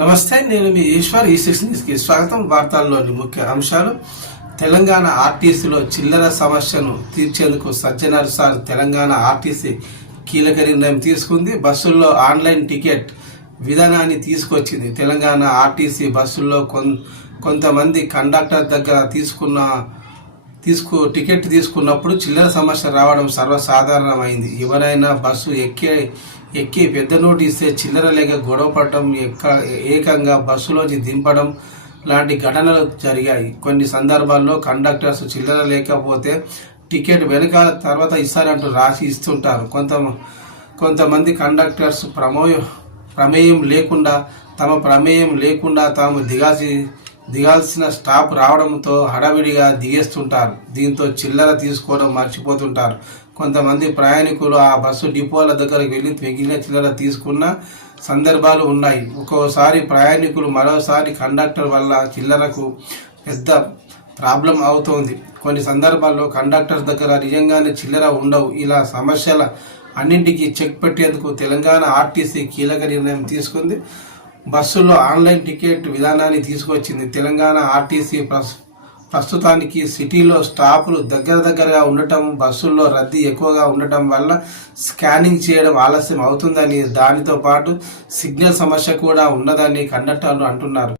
నమస్తే, నేను మీ ఈశ్వర్. ఈ6 న్యూస్కి స్వాగతం. వార్తల్లోని ముఖ్య అంశాలు. తెలంగాణ ఆర్టీసీలో చిల్లర సమస్యను తీర్చేందుకు సజ్జనార్ సార్ తెలంగాణ ఆర్టీసీ కీలక నిర్ణయం తీసుకుంది. బస్సుల్లో ఆన్లైన్ టికెట్ విధానాన్ని తీసుకొచ్చింది. తెలంగాణ ఆర్టీసీ బస్సుల్లో కొంతమంది కండక్టర్ దగ్గర టికెట్ తీసుకున్నప్పుడు చిల్లర సమస్య రావడం సర్వసాధారణమైంది. ఎవరైనా బస్సు ఎక్కి పెద్ద నోటు ఇస్తే చిల్లర లేక గొడవ పడటం, ఏకంగా బస్సులోంచి దింపడం లాంటి ఘటనలు జరిగాయి. కొన్ని సందర్భాల్లో కండక్టర్స్ చిల్లర లేకపోతే టికెట్ వెనకాల తర్వాత ఇస్తారంటూ రాసి ఇస్తుంటారు. కొంతమంది కండక్టర్స్ ప్రమేయం లేకుండా తాము దిగాల్సిన స్టాప్ రావడంతో హడావిడిగా దిగేస్తుంటారు. దీంతో చిల్లర తీసుకోవడం మర్చిపోతుంటారు. కొంతమంది ప్రయాణికులు ఆ బస్సు డిపోల దగ్గరకు వెళ్ళి మిగిలిన చిల్లర తీసుకున్న సందర్భాలు ఉన్నాయి. ఒక్కోసారి ప్రయాణికులు, మరోసారి కండక్టర్ వల్ల చిల్లరకు పెద్ద ప్రాబ్లం అవుతోంది. కొన్ని సందర్భాల్లో కండక్టర్ దగ్గర నిజంగానే చిల్లర ఉండవు. ఇలా సమస్యల అన్నింటికీ చెక్ పెట్టేందుకు తెలంగాణ ఆర్టీసీ కీలక నిర్ణయం తీసుకుంది. బస్సుల్లో ఆన్లైన్ టికెట్ విధానాన్ని తీసుకొచ్చింది. తెలంగాణ ఆర్టీసీ ప్రస్తుతానికి సిటీలో స్టాపులు దగ్గరగా ఉండటం, బస్సుల్లో రద్దీ ఎక్కువగా ఉండటం వల్ల స్కానింగ్ చేయడం ఆలస్యం అవుతుందని, దానితో పాటు సిగ్నల్ సమస్య కూడా ఉన్నదని కండక్టర్లు అంటున్నారు.